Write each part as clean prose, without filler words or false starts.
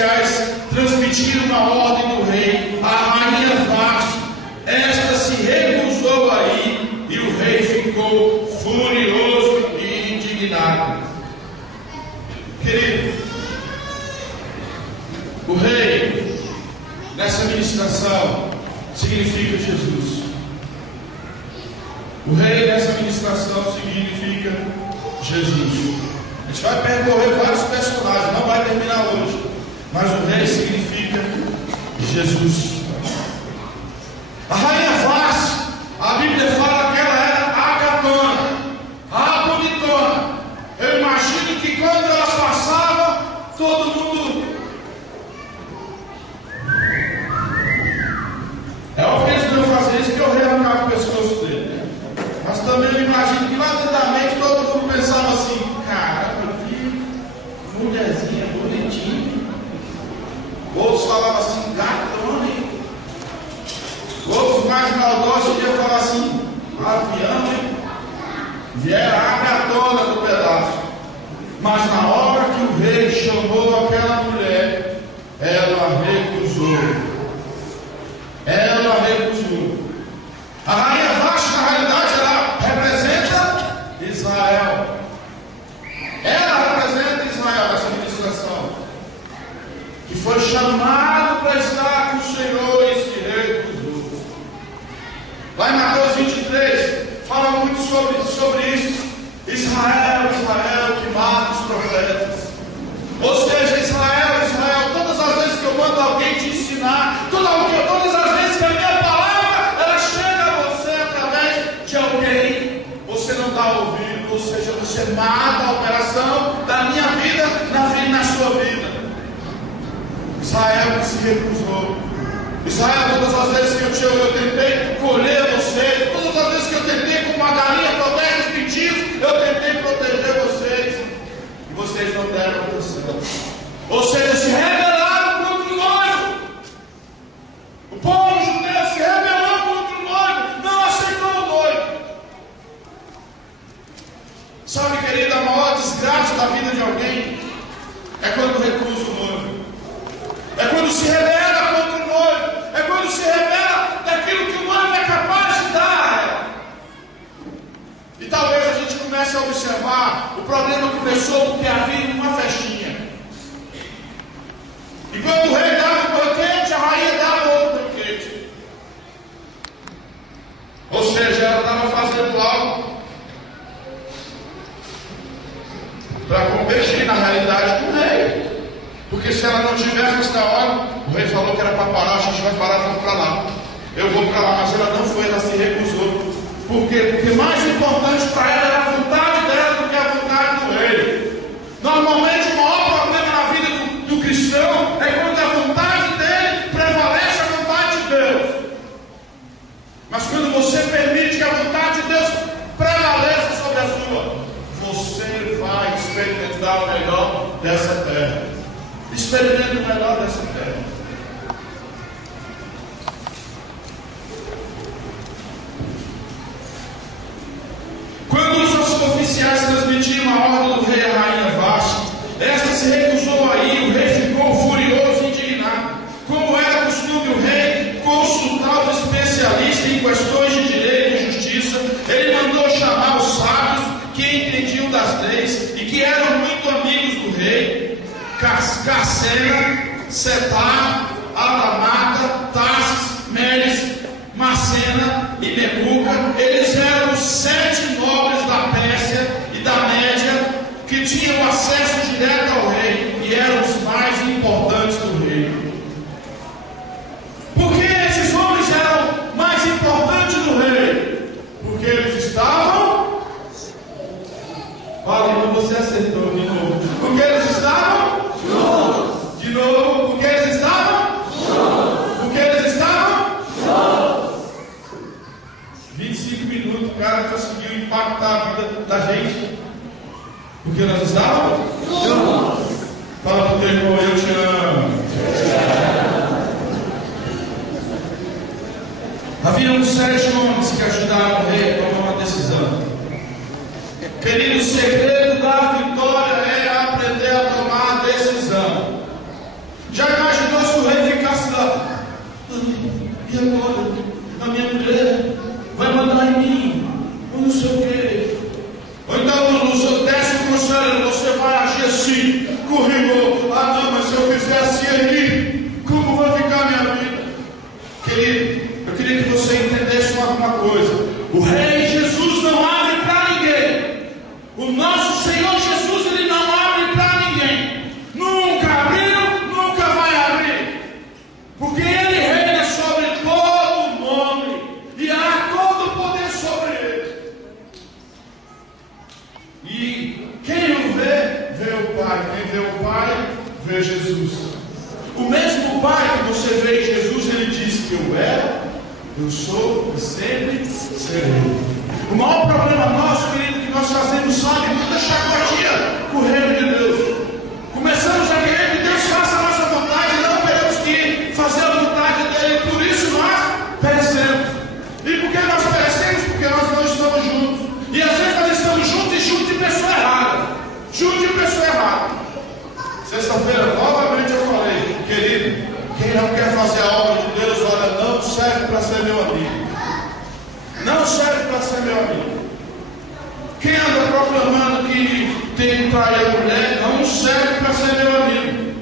oficiais transmitiram uma ordem do rei, a rainha Vasti. Esta se recusou a ir e o rei ficou furioso e indignado. Querido, o rei nessa ministração significa Jesus. O rei nessa ministração significa Jesus. A gente vai percorrer vários personagens, não vai terminar hoje, mas o rei significa Jesus. A rainha Vasti, a Bíblia fala que ela era agatona, a bonitona. Eu imagino que quando ela passava, todo mundo... É óbvio que eles não faziam isso, que o rei arrancava o pescoço dele, né? Mas também eu imagino que lá dentro da mente todo mundo pensava assim: caramba, que mulherzinha bonitinha. Outros falavam assim: gatona, hein? Outros mais maldosos iam falar assim: avião, hein? Vieram a gatona do pedaço. Mas na hora que o rei chamou aquela mulher, ela recusou. Ela recusou. A rainha Vasti, na realidade, ela representa Israel. Ela representa Israel nessa administração, que foi chamado para estar com o Senhor e se recusou. Lá em Mateus 23, fala muito sobre isso. Israel, Israel, que mata os profetas. Ou seja, Israel, Israel, todas as vezes que eu mando alguém te ensinar, todas as vezes que a minha palavra ela chega a você através de alguém, você não dá ouvido, ou seja, você mata a operação da minha vida na sua vida. Israel que se recusou. Israel, todas as vezes que eu tentei colher vocês, todas as vezes que eu tentei, como uma galinha protege os pintinhos, eu tentei proteger vocês, e vocês não deram atenção. Ou seja, se rebelaram contra o noivo. O povo judeu se rebelou contra o noivo, não aceitou o noivo. Sabe, querido, a maior desgraça da vida de alguém é quando recusa o noivo. É quando se rebela contra o noivo. É quando se rebela daquilo que o noivo é capaz de dar. E talvez a gente comece a observar o problema começou porque havia uma festinha. E quando o rei dava um banquete, a rainha dava outro banquete. Ou seja, ela estava fazendo algo para competir na realidade com o rei. Porque se ela não tivesse nessa hora, o rei falou que era para parar, a gente vai parar, vamos para lá. Eu vou para lá, mas ela não foi, ela se recusou. Por quê? Porque mais importante para ela era a vontade dela do que a vontade do rei. Normalmente o maior problema na vida do cristão é quando a vontade dele prevalece a vontade de Deus. Mas quando você permite que a vontade de Deus prevaleça sobre a sua, você vai experimentar o melhor dessa terra. Experimente o melhor dessa terra. Quando os oficiais transmitiram a ordem do rei à rainha Vasti, esta se recusou a ir, o rei ficou furioso e indignado. Como era costume o rei consultar os especialistas em questões de direito e justiça, ele mandou chamar os sábios que entendiam das leis e que eram muito amigos do rei: Cassena, Setar, Adamata, Tarsis, Meres, Macena e Memuca. Eles eram os 7 nobres da Pérsia e da Média que tinham acesso direto ao rei e eram os mais importantes do rei. Por que esses homens eram mais importantes do rei? Porque eles estavam... Olha, você acertou de novo. Porque eles estavam juntos. De novo, porque eles estavam juntos. Porque eles estavam juntos. 25 minutos, o cara conseguiu impactar a vida da gente. Porque nós estávamos juntos. Fala para o teu irmão: eu te amo. Haviam 7 homens que ajudaram o rei a tomar uma decisão. Querido, o segredo da vitória é aprender a tomar a decisão. E quem o vê, vê o Pai. Quem vê o Pai, vê Jesus. O mesmo Pai que você vê em Jesus, ele disse que eu era, eu sou e sempre serei. O maior problema nosso, querido, que nós fazemos, sabe, muita chacotia com o reino de Deus. Começamos a querer que Deus faça a nossa vontade e não queremos que fazer a vontade dele. Por isso nós perecemos. E por que nós perecemos? Porque nós não estamos juntos. E às vezes nós estamos juntos e juntos de pessoa errada. Juntos de pessoa errada. Sexta-feira, novamente eu falei, querido, quem não quer fazer a obra de Deus, olha, não serve para ser meu amigo. Não serve para ser meu amigo. Quem anda proclamando que tem que trair a mulher, não serve para ser meu amigo.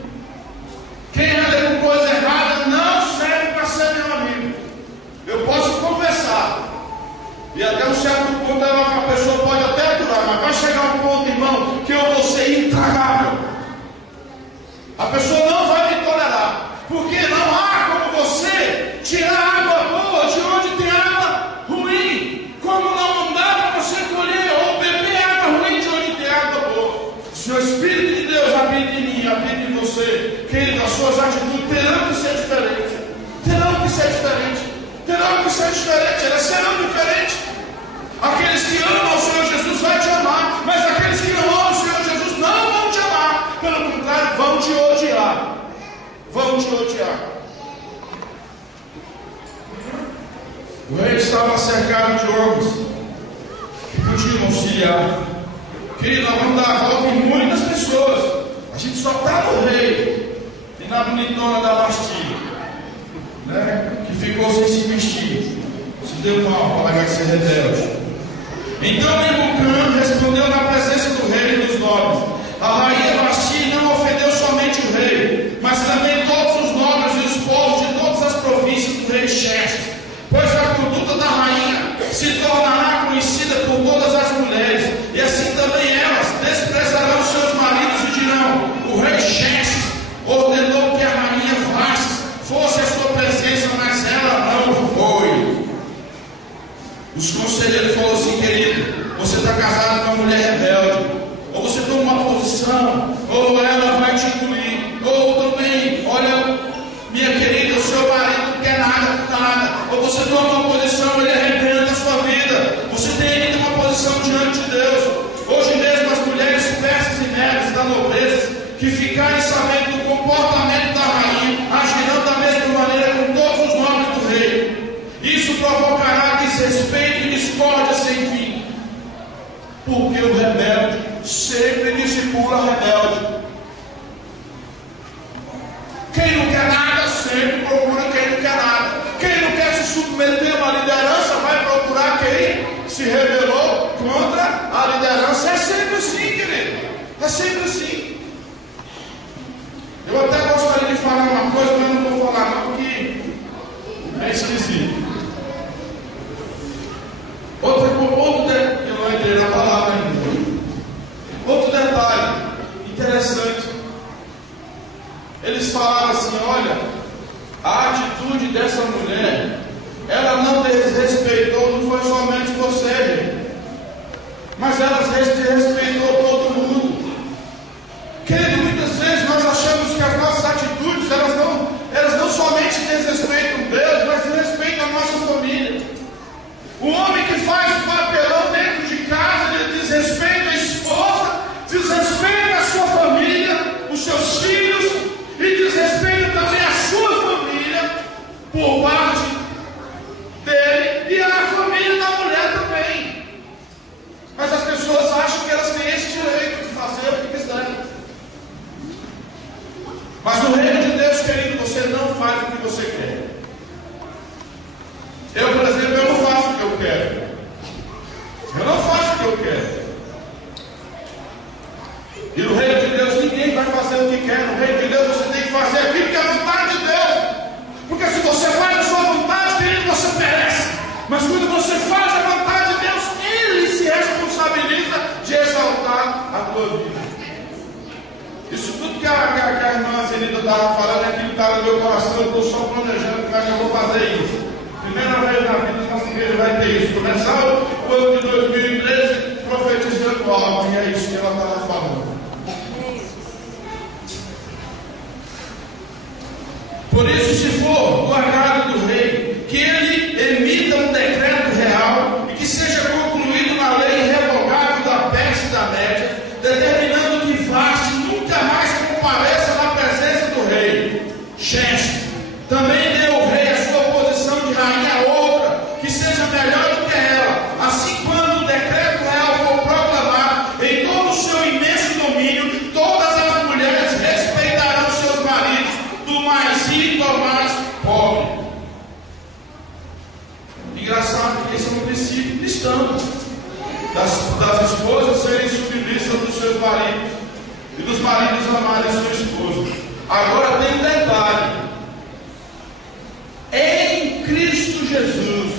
Quem anda com coisa errada, não serve para ser meu amigo. Eu posso conversar. E até um certo ponto a pessoa pode até durar, mas vai chegar um ponto, irmão, que eu vou ser intragável. A pessoa não vai me tolerar. Porque não há como você tirar água boa de onde tem água ruim. Como não dá para você colher ou beber água ruim de onde tem água boa. Se o Espírito de Deus habita em mim, habita em você, querido, as suas atitudes terão que ser diferentes. Terão que ser diferentes. Terão que ser diferentes. Elas serão diferentes. Aqueles que amam o Senhor Jesus vão te amar. Mas aqueles que não amam o Senhor Jesus não vão te amar. Pelo contrário, vão te odiar. Vão te odiar. O rei estava cercado de homens que podiam auxiliar. Querido, nós vamos dar a volta em muitas pessoas. A gente só está no rei e na bonitona da Bastilha, né? Que ficou sem se vestir. Se deu mal para largar de ser rebelde. Então Nebucadnezzar respondeu na presença do rei e dos nobres. A rainha Vasti não ofendeu somente o rei, mas também todos os nobres e os povos de todas as províncias do rei Xerxes, pois a conduta da rainha se tornará conhecida por todas as mulheres, e assim também elas desprezarão seus maridos e dirão: o rei Xerxes ordenou que a rainha Vasti fosse à sua presença, mas ela não foi. Os conselheiros falaram assim: querido, você está casado com uma mulher rebelde. Ou você toma uma posição, ou ela vai te engolir, ou também, olha, minha querida, o seu marido não quer nada. Ou você toma uma posição, ele arrebenta a sua vida. Você tem que ter uma posição diante de Deus. Hoje mesmo as mulheres persas e medas da nobreza que ficarem sabendo do comportamento da rainha, agirão da mesma maneira com todos os nobres do rei. Isso provocará desrespeito e discórdia sem fim. Porque o rebelde sempre discipula rebelde. Quem não quer nada sempre procura quem não quer nada. Quem não quer se submeter a uma liderança vai procurar quem se rebelou contra a liderança. É sempre assim, querido. É sempre assim. Eu até gostaria de falar uma coisa, mas não vou falar não, porque é esquisito. Outro eu não entrei na palavra ainda. Outro detalhe interessante. Eles falaram assim: olha, a atitude dessa mulher, ela não desrespeitou, não foi somente você, mas ela desrespeitou todo mundo. Querido, muitas vezes nós achamos que as nossas atitudes, elas não somente desrespeitam Deus, mas desrespeitam a nossa família. O homem que faz papelão dentro de casa, ele desrespeita a esposa, desrespeita a sua família, os seus filhos, e desrespeita também a sua família, por parte dele, e a família da mulher também. Mas as pessoas acham que elas têm esse direito de fazer o que quiserem. Mas no reino de Deus, querido, você não faz o que você quer. Eu, por exemplo, eu não faço o que eu quero. Eu não faço o que eu quero. E no reino de Deus ninguém vai fazer o que quer. No reino de Deus você tem que fazer aquilo que é a vontade de Deus. Porque se você faz a sua vontade, querido, você perece. Mas quando você faz a vontade de Deus, Ele se responsabiliza de exaltar a tua vida. Isso tudo que a irmã Zenida estava falando é aquilo que está no meu coração. Eu estou só planejando, mas eu vou fazer isso. Primeira vez na vida da nossa igreja vai ter isso. Começar o ano de 2013 profetizando algo. é isso que ela estava falando. Por isso, se for do agrado do rei, que ele emita um decreto real e que seja concluído na lei irrevogável da Pérsia e da Média, determinando que Vaste nunca mais compareça na presença do rei. Chefe, também dê ao rei a sua posição de rainha a outra, que seja melhor do que ela. Assim, quando o decreto real for proclamado em todo o seu imenso domínio, todas as mulheres respeitarão seus maridos, do mais rico ao mais pobre. Engraçado que esse é um princípio cristão, das esposas serem submissas dos seus maridos e dos maridos amarem sua esposa. Agora tem um detalhe: em Cristo Jesus,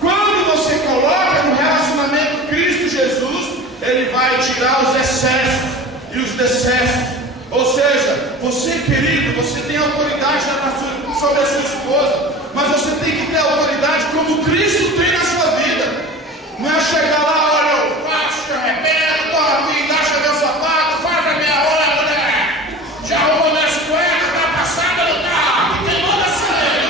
quando você coloca no relacionamento Cristo Jesus, Ele vai tirar os excessos e os decessos. Ou seja, você, querido, você tem autoridade sobre a sua esposa, mas você tem que ter autoridade como Cristo tem na sua vida. Não é chegar lá, olha, eu faço, eu arrebento, estou aqui, deixa meu sapato, faz a minha hora, né? Já arrumou minhas cuecas, tá passada no carro, quem manda ser?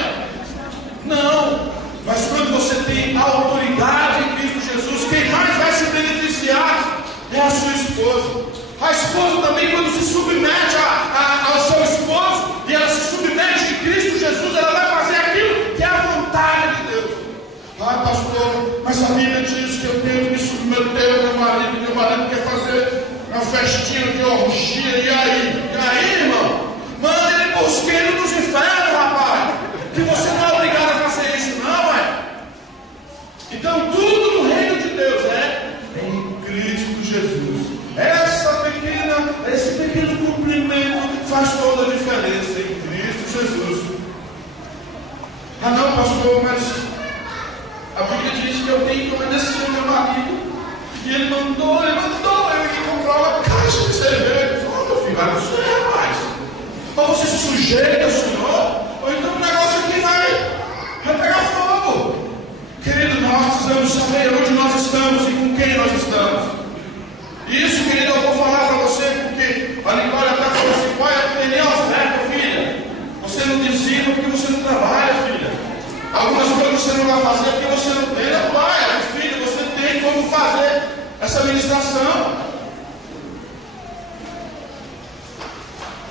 Não, mas quando você tem a autoridade em Cristo Jesus, quem mais vai se beneficiar é a sua esposa. A esposa também, quando se submete ao seu esposo, e ela se submete em Cristo Jesus, ela vai fazer aquilo que é a vontade de Deus. Ah, pastor, mas a Bíblia diz que eu tenho que me submeter ao meu marido quer fazer uma festinha de orgia, e aí, irmão? Manda ele busqueiro dos infernos, rapaz, que você não é obrigado a fazer isso, não, é? Então, tudo no reino de Deus é em Cristo Jesus. Esse pequeno cumprimento faz toda a diferença em Cristo Jesus. Ah, não, pastor, mas a Bíblia diz que eu tenho que obedecer ao meu marido, e ele mandou eu ir comprar uma caixa de cerveja. Oh, meu filho, vai você, rapaz. Ou você se sujeita ao Senhor, ou então o negócio aqui vai pegar fogo. Querido, nós precisamos saber onde nós estamos e com quem nós estamos. Isso, querido, eu vou falar para você, porque a Nicole até falou assim: pai, eu não tenho nem oferta, filha. Você não dizima porque você não trabalha, filha. Algumas coisas você não vai fazer porque você não tem. Não, pai, mas filha, você tem como fazer essa ministração.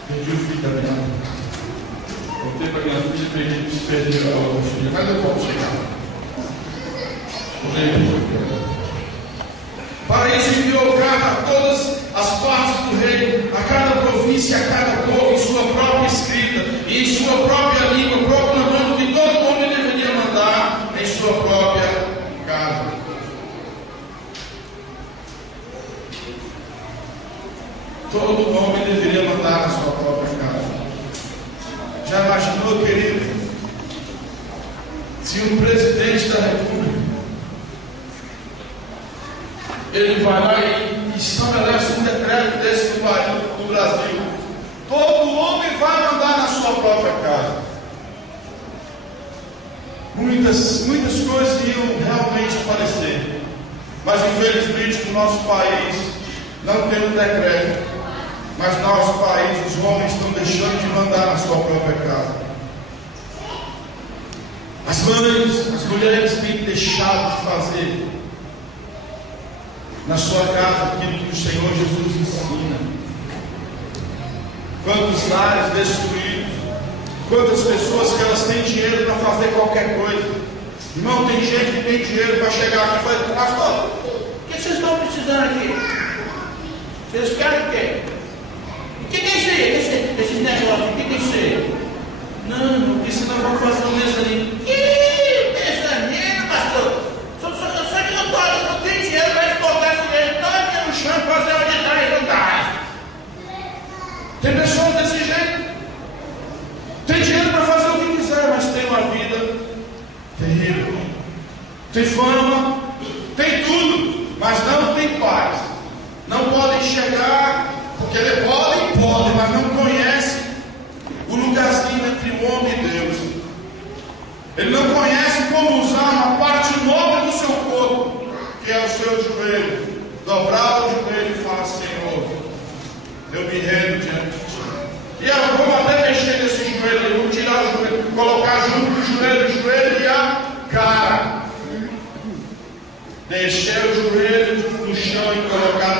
Perdi o filho da minha mãe. Voltei para minha filha e perdi a outra filha. Mas eu posso chegar. Para isso enviou carta a todas as partes do reino, a cada província, a cada povo, em sua própria escrita e em sua própria língua, proclamando que todo homem deveria mandar em sua própria casa. Todo homem deveria mandar na sua própria casa. Já imaginou, querido, se um presidente da República ele vai lá e estabelece um decreto desse no Brasil: todo homem vai mandar na sua própria casa. Muitas coisas iam realmente aparecer, mas infelizmente no nosso país não tem um decreto, mas no nosso país os homens estão deixando de mandar na sua própria casa. As mães, as mulheres têm deixado de fazer na sua casa aquilo que o Senhor Jesus ensina. Quantos lares destruídos, quantas pessoas que elas têm dinheiro para fazer qualquer coisa. Irmão, tem gente que tem dinheiro para chegar aqui e falar: pastor, o que vocês estão precisando aqui? Vocês querem o quê? O que é isso aí? Esses negócios, o que é isso aí? Não, porque senão vamos fazer um mezanino. Que mezanino, pastor? Só que eu não tenho dinheiro para botar esse dinheiro todo no chão e fazer onde está e não dá. Tem pessoas desse jeito. Tem dinheiro para fazer o que quiser, mas tem uma vida terrível. Tem fama, tem tudo, mas não tem paz. Não podem chegar, porque ele pode, mas não conhece o lugarzinho entre o homem e Deus. Ele não conhece como usar uma parte nobre do seu corpo, que é o seu joelho, dobrar o joelho e Senhor, eu me rendo diante de Ti. E vamos até mexer nesse joelho, vamos tirar o joelho, colocar junto o joelho e a cara. Descer o joelho no chão e colocar